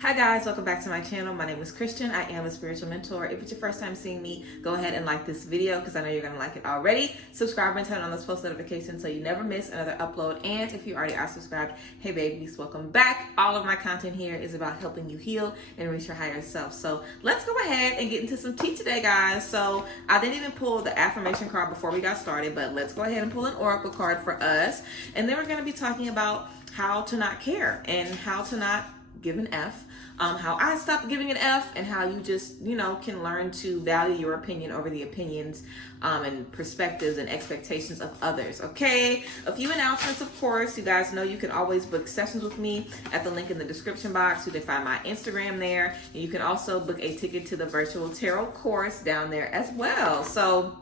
Hi guys, welcome back to my channel. My name is Christian. I am a spiritual mentor. If it's your first time seeing me, go ahead and like this video because I know you're going to like it already. Subscribe and turn on those post notifications so you never miss another upload. And if you already are subscribed, hey babies, welcome back. All of my content here is about helping you heal and reach your higher self. So let's go ahead and get into some tea today, guys. So I didn't even pull the affirmation card before we got started, but let's go ahead and pull an oracle card for us. And then we're going to be talking about how to not care and how to not give an F, how I stopped giving an F, and how you just, can learn to value your opinion over the opinions and perspectives and expectations of others. Okay, a few announcements, of course. You guys know you can always book sessions with me at the link in the description box. You can find my Instagram there, and you can also book a ticket to the virtual tarot course down there as well. So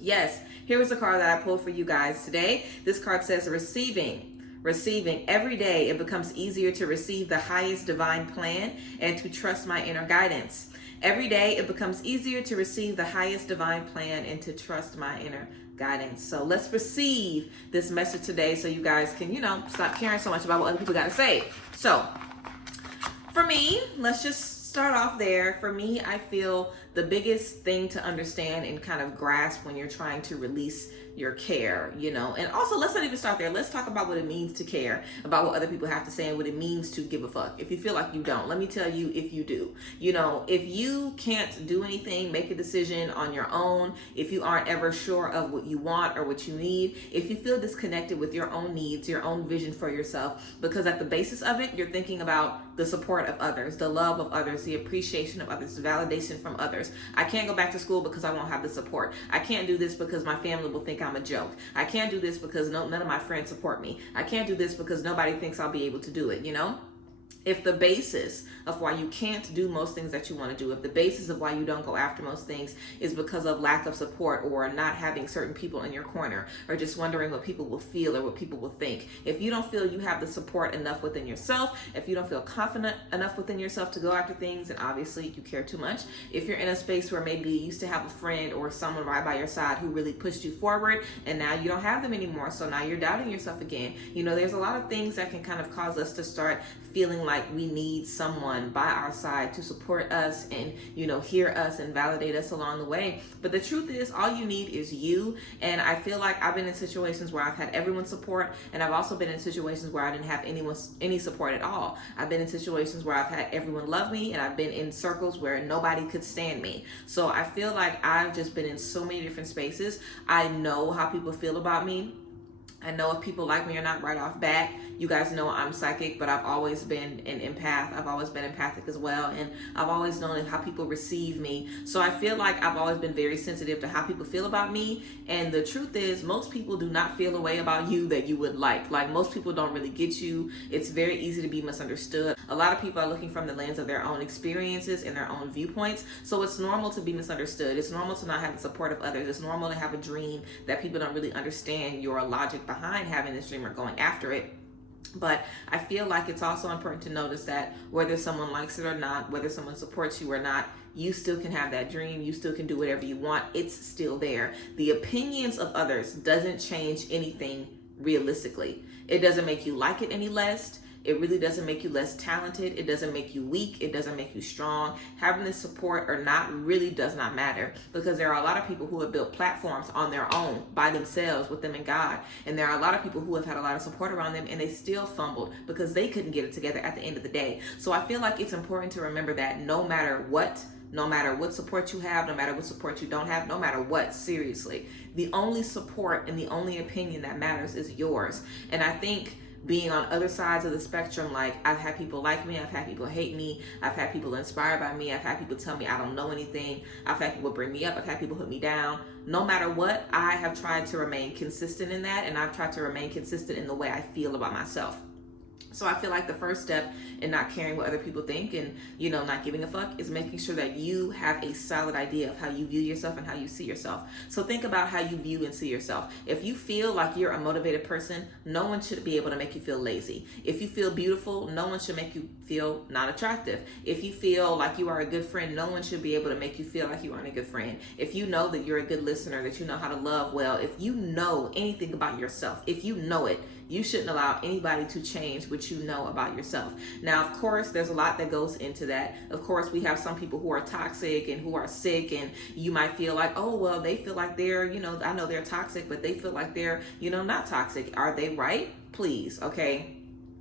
yes, here was the card that I pulled for you guys today. This card says receiving every day. It becomes easier to receive the highest divine plan and to trust my inner guidance. Every day it becomes easier to receive the highest divine plan and to trust my inner guidance. So let's receive this message today so you guys can, stop caring so much about what other people got to say. So for me, let's just start off there. For me, I feel the biggest thing to understand and kind of grasp when you're trying to release your care, and also let's not even start there. Let's talk about what it means to care about what other people have to say and what it means to give a fuck. If you feel like you don't, let me tell you, if you do, if you can't do anything, make a decision on your own, if you aren't ever sure of what you want or what you need, if you feel disconnected with your own needs, your own vision for yourself, because at the basis of it, you're thinking about the support of others, the love of others, the appreciation of others, the validation from others. I can't go back to school because I won't have the support. I can't do this because my family will think I'm a joke. I can't do this because none of my friends support me. I can't do this because nobody thinks I'll be able to do it, If the basis of why you can't do most things that you want to do, if the basis of why you don't go after most things is because of lack of support or not having certain people in your corner or just wondering what people will feel or what people will think, if you don't feel you have the support enough within yourself, if you don't feel confident enough within yourself to go after things, then obviously you care too much. If you're in a space where maybe you used to have a friend or someone right by your side who really pushed you forward and now you don't have them anymore, so now you're doubting yourself again. There's a lot of things that can kind of cause us to start feeling like we need someone by our side to support us and, hear us and validate us along the way. But the truth is, all you need is you. And I feel like I've been in situations where I've had everyone's support, and I've also been in situations where I didn't have any support at all. I've been in situations where I've had everyone love me, and I've been in circles where nobody could stand me. So I feel like I've just been in so many different spaces. I know how people feel about me. I know if people like me or not right off bat. You guys know I'm psychic, but I've always been an empath. I've always been empathic as well, and I've always known how people receive me. So I feel like I've always been very sensitive to how people feel about me. And the truth is, most people do not feel a way about you that you would like. Like, most people don't really get you. It's very easy to be misunderstood. A lot of people are looking from the lens of their own experiences and their own viewpoints. So it's normal to be misunderstood. It's normal to not have the support of others. It's normal to have a dream that people don't really understand your logic behind having this dream or going after it. But I feel like it's also important to notice that whether someone likes it or not, whether someone supports you or not, you still can have that dream. You still can do whatever you want. It's still there. The opinions of others doesn't change anything realistically. It doesn't make you like it any less. It really doesn't make you less talented. It doesn't make you weak. It doesn't make you strong. Having this support or not really does not matter, because there are a lot of people who have built platforms on their own by themselves with them and God. And there are a lot of people who have had a lot of support around them and they still fumbled because they couldn't get it together at the end of the day. So I feel like it's important to remember that no matter what support you have, no matter what support you don't have, no matter what, seriously, the only support and the only opinion that matters is yours. And I think being on other sides of the spectrum, like, I've had people like me, I've had people hate me, I've had people inspired by me, I've had people tell me I don't know anything, I've had people bring me up, I've had people put me down. No matter what, I have tried to remain consistent in that, and I've tried to remain consistent in the way I feel about myself. So I feel like the first step in not caring what other people think and, not giving a fuck is making sure that you have a solid idea of how you view yourself and how you see yourself. So think about how you view and see yourself. If you feel like you're a motivated person, no one should be able to make you feel lazy. If you feel beautiful, no one should make you feel not attractive. If you feel like you are a good friend, no one should be able to make you feel like you aren't a good friend. If you know that you're a good listener, that you know how to love well, if you know anything about yourself, if you know it, You shouldn't allow anybody to change what you know about yourself. Now, of course, there's a lot that goes into that. Of course, we have some people who are toxic and who are sick, and you might feel like, oh, well, they feel like they're, I know they're toxic, but they feel like they're, not toxic. Are they right? Please, okay?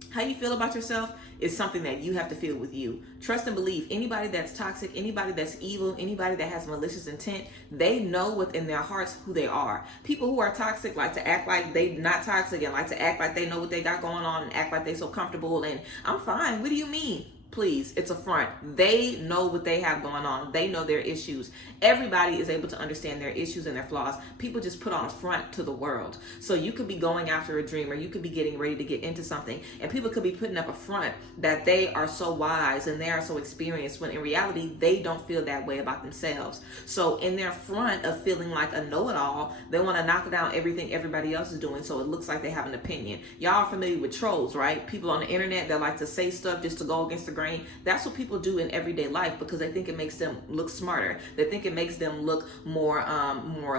How you feel about yourself is something that you have to feel with you. Trust and believe. Anybody that's toxic, anybody that's evil, anybody that has malicious intent, they know within their hearts who they are. People who are toxic like to act like they not toxic and like to act like they know what they got going on and act like they so comfortable and I'm fine. What do you mean? Please, it's a front. They know what they have going on. They know their issues. Everybody is able to understand their issues and their flaws. People just put on a front to the world. So you could be going after a dream, or you could be getting ready to get into something, and people could be putting up a front that they are so wise and they are so experienced, when in reality, they don't feel that way about themselves. So in their front of feeling like a know-it-all, they want to knock down everything everybody else is doing so it looks like they have an opinion. Y'all are familiar with trolls, right? People on the internet that like to say stuff just to go against the grain. That's what people do in everyday life because they think it makes them look smarter. They think it makes them look more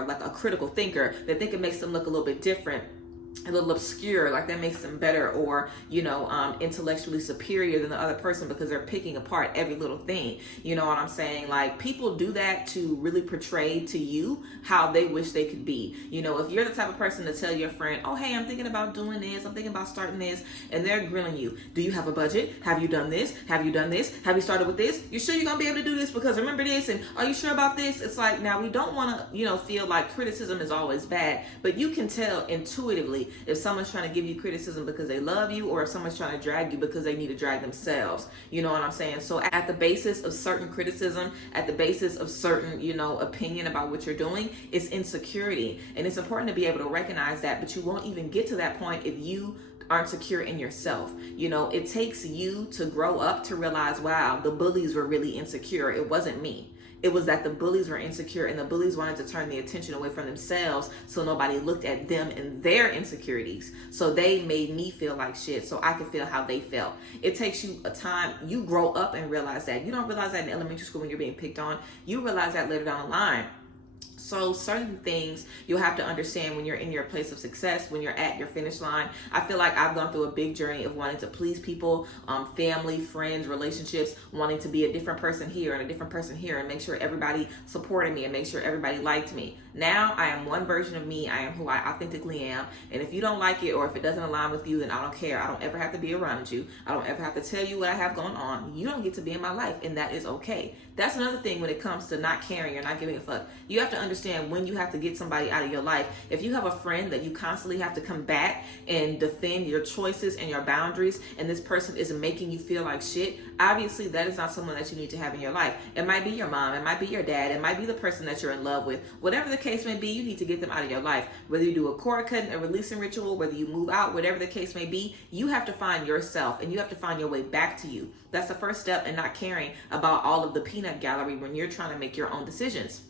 like a critical thinker. They think it makes them look a little bit different, a little obscure, like that makes them better or intellectually superior than the other person because they're picking apart every little thing. You know what I'm saying? Like, people do that to really portray to you how they wish they could be. If you're the type of person to tell your friend, oh, hey, I'm thinking about doing this, I'm thinking about starting this, and they're grilling you, do you have a budget? Have you done this? Have you done this? Have you started with this? You sure you're gonna be able to do this because remember this? And are you sure about this? It's like, now we don't want to feel like criticism is always bad, but you can tell intuitively if someone's trying to give you criticism because they love you, or if someone's trying to drag you because they need to drag themselves. You know what I'm saying? So at the basis of certain criticism, at the basis of certain, opinion about what you're doing, is insecurity. And it's important to be able to recognize that, but you won't even get to that point if you aren't secure in yourself. It takes you to grow up to realize, wow, the bullies were really insecure. It wasn't me. It was that the bullies were insecure, and the bullies wanted to turn the attention away from themselves so nobody looked at them and their insecurities. So they made me feel like shit so I could feel how they felt. It takes you a time. You grow up and realize that. You don't realize that in elementary school when you're being picked on. You realize that later down the line. So certain things you'll have to understand when you're in your place of success, when you're at your finish line. I feel like I've gone through a big journey of wanting to please people, family, friends, relationships, wanting to be a different person here and a different person here and make sure everybody supported me and make sure everybody liked me. Now I am one version of me. I am who I authentically am. And if you don't like it or if it doesn't align with you, then I don't care. I don't ever have to be around you. I don't ever have to tell you what I have going on. You don't get to be in my life, and that is okay. That's another thing when it comes to not caring or not giving a fuck. You have to understand when you have to get somebody out of your life. If you have a friend that you constantly have to combat and defend your choices and your boundaries, and this person is making you feel like shit, obviously that is not someone that you need to have in your life. It might be your mom, it might be your dad, it might be the person that you're in love with. Whatever the case may be, you need to get them out of your life. Whether you do a cord cutting, a releasing ritual, whether you move out, whatever the case may be, you have to find yourself and you have to find your way back to you. That's the first step in not caring about all of the peanut gallery when you're trying to make your own decisions.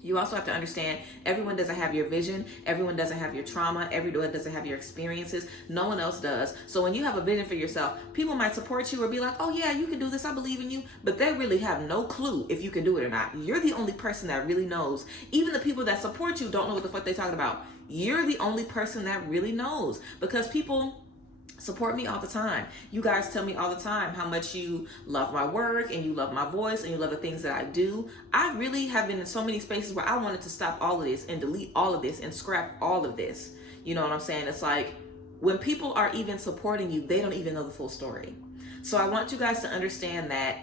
You also have to understand everyone doesn't have your vision. Everyone doesn't have your trauma. Everyone doesn't have your experiences. No one else does. So when you have a vision for yourself, people might support you or be like, oh yeah, you can do this. I believe in you. But they really have no clue if you can do it or not. You're the only person that really knows. Even the people that support you don't know what the fuck they're talking about. You're the only person that really knows, because people support me all the time. You guys tell me all the time how much you love my work and you love my voice and you love the things that I do. I really have been in so many spaces where I wanted to stop all of this and delete all of this and scrap all of this. You know what I'm saying? It's like when people are even supporting you, they don't even know the full story. So I want you guys to understand that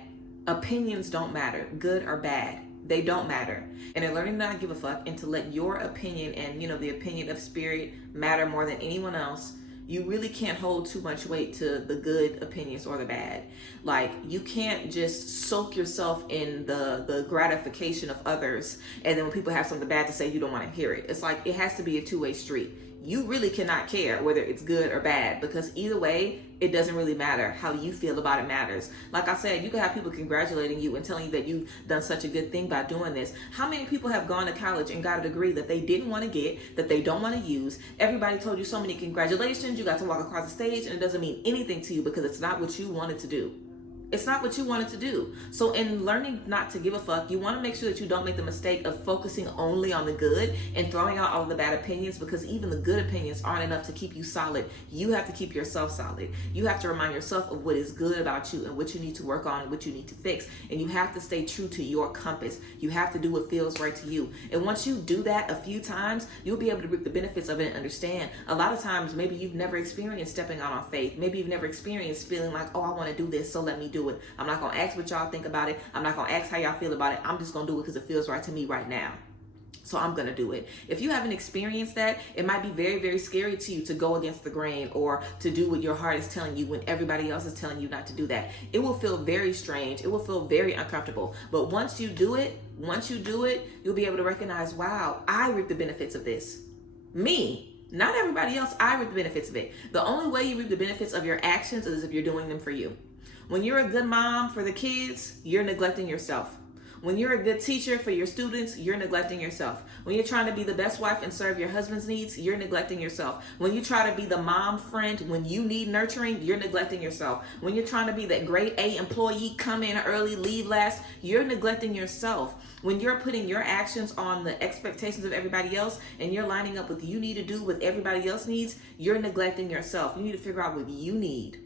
opinions don't matter, good or bad. They don't matter. And in learning to not give a fuck and to let your opinion and, the opinion of spirit matter more than anyone else, you really can't hold too much weight to the good opinions or the bad. Like, you can't just soak yourself in the gratification of others, and then when people have something bad to say, you don't want to hear it. It's like, it has to be a two-way street. You really cannot care whether it's good or bad, because either way, it doesn't really matter. How you feel about it matters. Like I said, you can have people congratulating you and telling you that you've done such a good thing by doing this. How many people have gone to college and got a degree that they didn't want to get, that they don't want to use? Everybody told you so many congratulations, you got to walk across the stage, and it doesn't mean anything to you because it's not what you wanted to do. It's not what you wanted to do. So in learning not to give a fuck, you want to make sure that you don't make the mistake of focusing only on the good and throwing out all of the bad opinions, because even the good opinions aren't enough to keep you solid. You have to keep yourself solid. You have to remind yourself of what is good about you and what you need to work on and what you need to fix. And you have to stay true to your compass. You have to do what feels right to you. And once you do that a few times, you'll be able to reap the benefits of it and understand. A lot of times, maybe you've never experienced stepping out on faith. Maybe you've never experienced feeling like, oh, I want to do this, so let me do it. I'm not going to ask what y'all think about it. I'm not going to ask how y'all feel about it. I'm just going to do it because it feels right to me right now. So I'm going to do it. If you haven't experienced that, it might be very, very scary to you to go against the grain or to do what your heart is telling you when everybody else is telling you not to do that. It will feel very strange. It will feel very uncomfortable. But once you do it, you'll be able to recognize, wow, I reap the benefits of this. Me. Not everybody else. I reap the benefits of it. The only way you reap the benefits of your actions is if you're doing them for you. When you're a good mom for the kids, you're neglecting yourself. When you're a good teacher for your students, you're neglecting yourself. When you're trying to be the best wife and serve your husband's needs, you're neglecting yourself. When you try to be the mom friend when you need nurturing, you're neglecting yourself. When you're trying to be that grade A employee, come in early, leave last, you're neglecting yourself. When you're putting your actions on the expectations of everybody else and you're lining up what you need to do with everybody else needs, you're neglecting yourself. You need to figure out what you need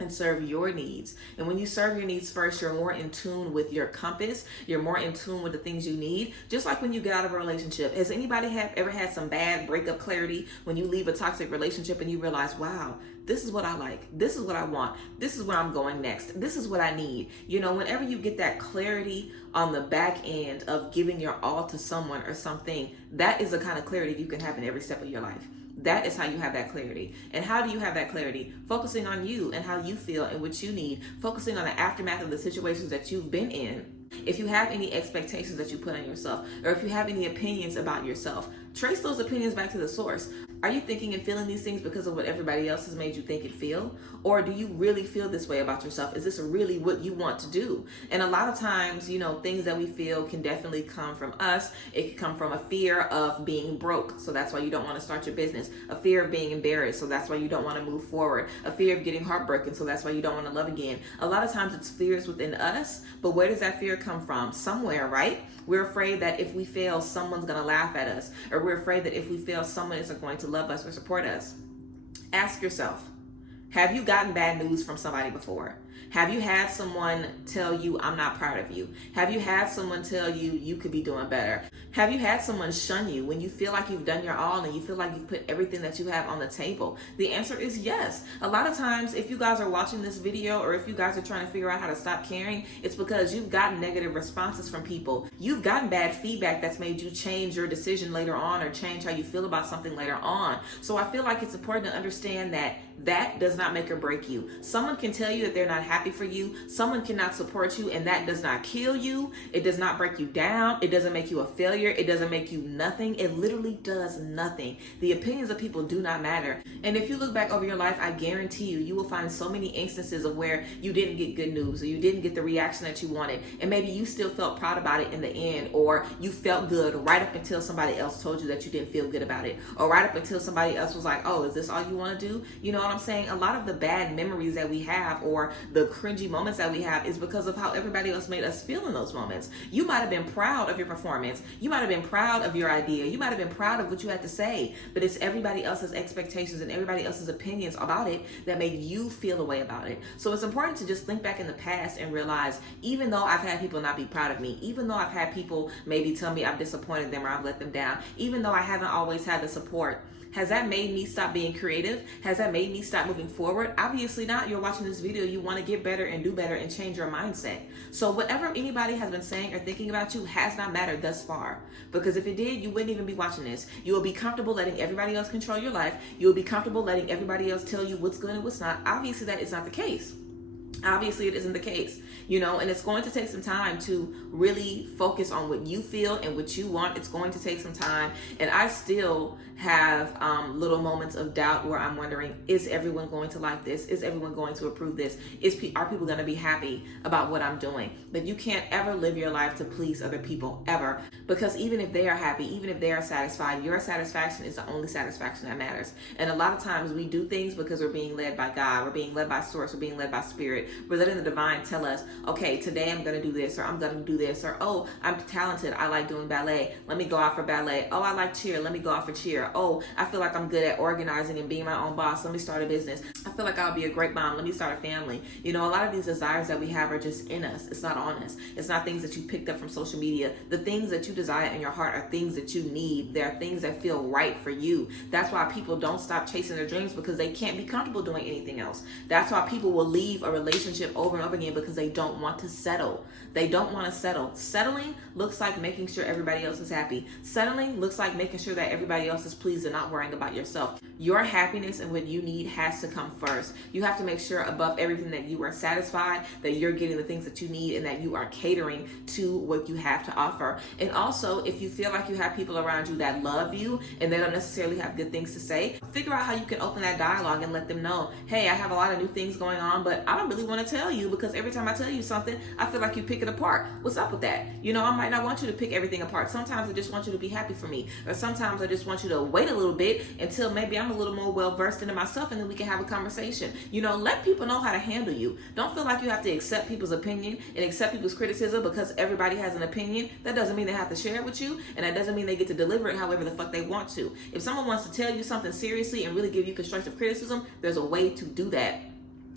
and serve your needs. And when you serve your needs first, you're more in tune with your compass. You're more in tune with the things you need. Just like when you get out of a relationship. Has anybody ever had some bad breakup clarity when you leave a toxic relationship and you realize, wow, this is what I like. This is what I want. This is where I'm going next. This is what I need. You know, whenever you get that clarity on the back end of giving your all to someone or something, that is the kind of clarity you can have in every step of your life. That is how you have that clarity. And how do you have that clarity? Focusing on you and how you feel and what you need. Focusing on the aftermath of the situations that you've been in. If you have any expectations that you put on yourself, or if you have any opinions about yourself, trace those opinions back to the source. Are you thinking and feeling these things because of what everybody else has made you think and feel? Or do you really feel this way about yourself? Is this really what you want to do? And a lot of times, you know, things that we feel can definitely come from us. It can come from a fear of being broke. So that's why you don't want to start your business. A fear of being embarrassed. So that's why you don't want to move forward. A fear of getting heartbroken. So that's why you don't want to love again. A lot of times it's fears within us. But where does that fear come from? Somewhere, right? We're afraid that if we fail, someone's going to laugh at us. Or we're afraid that if we fail, someone isn't going to love us or support us. Ask yourself, have you gotten bad news from somebody before? Have you had someone tell you, I'm not proud of you? Have you had someone tell you, you could be doing better? Have you had someone shun you when you feel like you've done your all and you feel like you've put everything that you have on the table? The answer is yes. A lot of times, if you guys are watching this video or if you guys are trying to figure out how to stop caring, it's because you've gotten negative responses from people. You've gotten bad feedback that's made you change your decision later on or change how you feel about something later on. So I feel like it's important to understand that that does not make or break you. Someone can tell you that they're not happy for you. Someone cannot support you, and that does not kill you. It does not break you down. It doesn't make you a failure. It doesn't make you nothing. It literally does nothing. The opinions of people do not matter. And if you look back over your life, I guarantee you, you will find so many instances of where you didn't get good news or you didn't get the reaction that you wanted. And maybe you still felt proud about it in the end, or you felt good right up until somebody else told you that you didn't feel good about it, or right up until somebody else was like, oh, is this all you want to do? You know what I'm saying? A lot of the bad memories that we have or the cringy moments that we have is because of how everybody else made us feel in those moments. You might have been proud of your performance. You might have been proud of your idea. You might have been proud of what you had to say, but it's everybody else's expectations and everybody else's opinions about it that made you feel a way about it. So it's important to just think back in the past and realize, even though I've had people not be proud of me, even though I've had people maybe tell me I've disappointed them or I've let them down, even though I haven't always had the support, has that made me stop being creative? Has that made me stop moving forward? Obviously not. You're watching this video. You want to get better and do better and change your mindset. So whatever anybody has been saying or thinking about you has not mattered thus far. Because if it did, you wouldn't even be watching this. You will be comfortable letting everybody else control your life. You will be comfortable letting everybody else tell you what's good and what's not. Obviously, that is not the case. Obviously, it isn't the case, you know, and it's going to take some time to really focus on what you feel and what you want. It's going to take some time. And I still have little moments of doubt where I'm wondering, is everyone going to like this? Is everyone going to approve this? Are people going to be happy about what I'm doing? But you can't ever live your life to please other people, ever. Because even if they are happy, even if they are satisfied, your satisfaction is the only satisfaction that matters. And a lot of times we do things because we're being led by God, we're being led by source, we're being led by spirit. spirit. We're letting the divine tell us, okay, today I'm going to do this, or I'm going to do this, or, oh, I'm talented, I like doing ballet, let me go out for ballet. Oh, I like cheer, let me go out for cheer. Oh, I feel like I'm good at organizing and being my own boss, let me start a business. I feel like I'll be a great mom, let me start a family. You know, a lot of these desires that we have are just in us. It's not on us. It's not things that you picked up from social media. The things that you desire in your heart are things that you need. They're things that feel right for you. That's why people don't stop chasing their dreams, because they can't be comfortable doing anything else. That's why people will leave a relationship over and over again, because they don't want to settle. They don't want to settle. Settling looks like making sure everybody else is happy. Settling looks like making sure that everybody else is pleased and not worrying about yourself. Your happiness and what you need has to come first. You have to make sure above everything that you are satisfied, that you're getting the things that you need, and that you are catering to what you have to offer. And also, if you feel like you have people around you that love you and they don't necessarily have good things to say, figure out how you can open that dialogue and let them know, hey, I have a lot of new things going on, but I don't really want to tell you, because every time I tell you something, I feel like you pick it apart. What's up with that? You know, I might not want you to pick everything apart. Sometimes I just want you to be happy for me, or sometimes I just want you to wait a little bit until maybe I'm a little more well versed into myself, and then we can have a conversation. You know, let people know how to handle you. Don't feel like you have to accept people's opinion and accept people's criticism because everybody has an opinion. That doesn't mean they have to share it with you, and that doesn't mean they get to deliver it however the fuck they want to. If someone wants to tell you something seriously and really give you constructive criticism, there's a way to do that.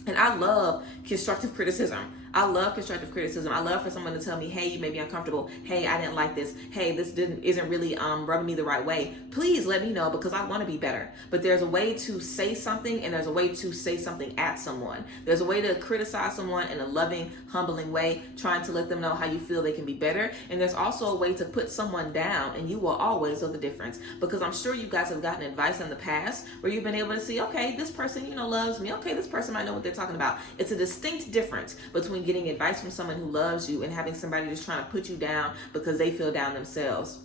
And I love constructive criticism. I love constructive criticism. I love for someone to tell me, hey, you made me uncomfortable. Hey, I didn't like this. Hey, this isn't really rubbing me the right way. Please let me know, because I want to be better. But there's a way to say something, and there's a way to say something at someone. There's a way to criticize someone in a loving, humbling way, trying to let them know how you feel they can be better. And there's also a way to put someone down, and you will always know the difference. Because I'm sure you guys have gotten advice in the past where you've been able to see, okay, this person, you know, loves me. Okay, this person might know what they're talking about. It's a distinct difference between getting advice from someone who loves you and having somebody just trying to put you down because they feel down themselves.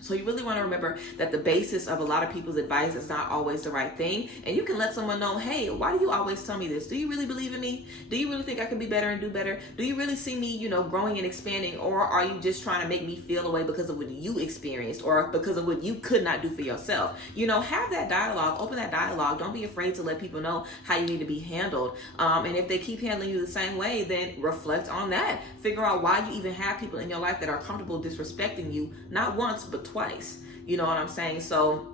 So you really want to remember that the basis of a lot of people's advice is not always the right thing. And you can let someone know, hey, why do you always tell me this? Do you really believe in me? Do you really think I can be better and do better? Do you really see me, you know, growing and expanding? Or are you just trying to make me feel away because of what you experienced or because of what you could not do for yourself? You know, have that dialogue, open that dialogue. Don't be afraid to let people know how you need to be handled. And if they keep handling you the same way, then reflect on that. Figure out why you even have people in your life that are comfortable disrespecting you, not once, but twice. You know what I'm saying? So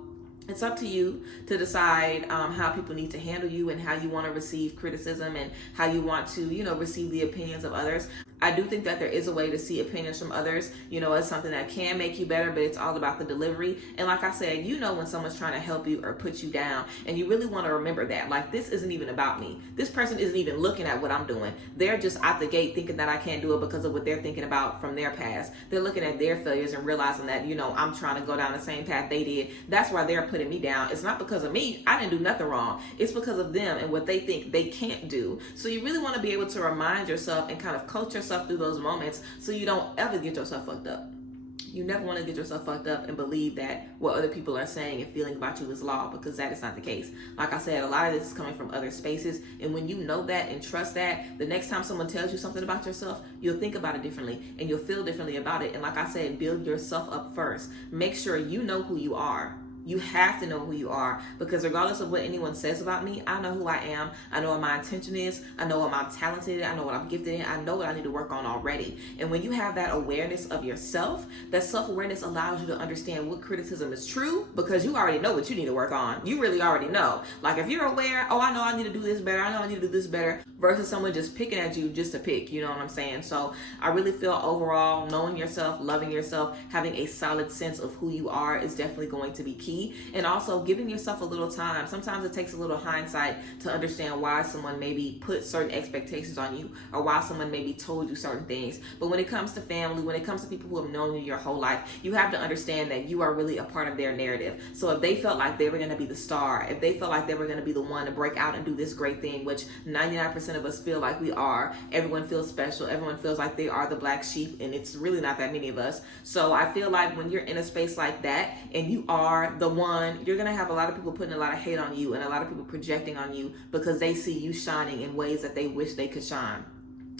it's up to you to decide how people need to handle you and how you want to receive criticism and how you want to, you know, receive the opinions of others. I do think that there is a way to see opinions from others, you know, as something that can make you better, but it's all about the delivery. And like I said, you know when someone's trying to help you or put you down, and you really want to remember that. Like, this isn't even about me. This person isn't even looking at what I'm doing. They're just out the gate thinking that I can't do it because of what they're thinking about from their past. They're looking at their failures and realizing that, you know, I'm trying to go down the same path they did. That's why they're putting me down. It's not because of me. I didn't do nothing wrong. It's because of them and what they think they can't do. So you really want to be able to remind yourself and kind of coach yourself through those moments so you don't ever get yourself fucked up. You never want to get yourself fucked up and believe that what other people are saying and feeling about you is law, because that is not the case. Like I said, a lot of this is coming from other spaces, and when you know that and trust that, the next time someone tells you something about yourself, you'll think about it differently and you'll feel differently about it. And like I said, build yourself up first. Make sure you know who you are. You have to know who you are, because regardless of what anyone says about me, I know who I am. I know what my intention is. I know what I'm talented in. I know what I'm gifted in. I know what I need to work on already. And when you have that awareness of yourself, that self-awareness allows you to understand what criticism is true, because you already know what you need to work on. You really already know. Like, if you're aware, oh, I know I need to do this better. I know I need to do this better, versus someone just picking at you just to pick. You know what I'm saying? So I really feel overall, knowing yourself, loving yourself, having a solid sense of who you are is definitely going to be key. And also giving yourself a little time. Sometimes it takes a little hindsight to understand why someone maybe put certain expectations on you, or why someone maybe told you certain things. But when it comes to family, when it comes to people who have known you your whole life, you have to understand that you are really a part of their narrative. So if they felt like they were going to be the star, if they felt like they were going to be the one to break out and do this great thing, which 99% of us feel like we are, everyone feels special, everyone feels like they are the black sheep, and it's really not that many of us. So I feel like when you're in a space like that and you are the one, you're going to have a lot of people putting a lot of hate on you and a lot of people projecting on you because they see you shining in ways that they wish they could shine.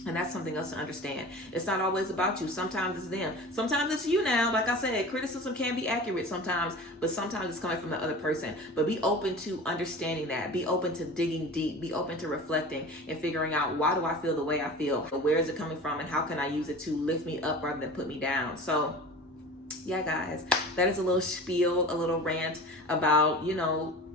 And that's something else to understand. It's not always about you. Sometimes it's them. Sometimes it's you now. Like I said, criticism can be accurate sometimes, but sometimes it's coming from the other person. But be open to understanding that. Be open to digging deep. Be open to reflecting and figuring out, why do I feel the way I feel? Where is it coming from? And how can I use it to lift me up rather than put me down? So yeah, guys, that is a little spiel, a little rant about,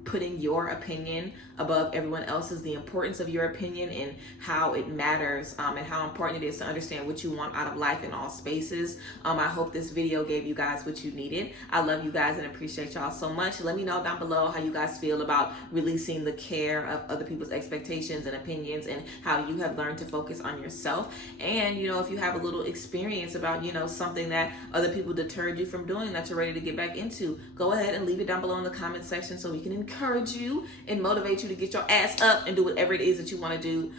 putting your opinion above everyone else's, the importance of your opinion and how it matters, and how important it is to understand what you want out of life in all spaces. I hope this video gave you guys what you needed. I love you guys and appreciate y'all so much. Let me know down below how you guys feel about releasing the care of other people's expectations and opinions, and how you have learned to focus on yourself. And if you have a little experience about something that other people deterred you from doing that you're ready to get back into, go ahead and leave it down below in the comment section so we can encourage you and motivate you to get your ass up and do whatever it is that you want to do.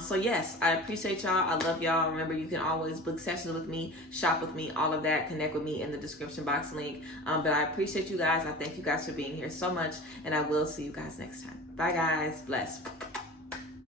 So yes, I appreciate y'all. I love y'all. Remember, you can always book sessions with me, shop with me, all of that. Connect with me in the description box link. But I appreciate you guys. I thank you guys for being here so much, and I will see you guys next time. Bye guys. Bless.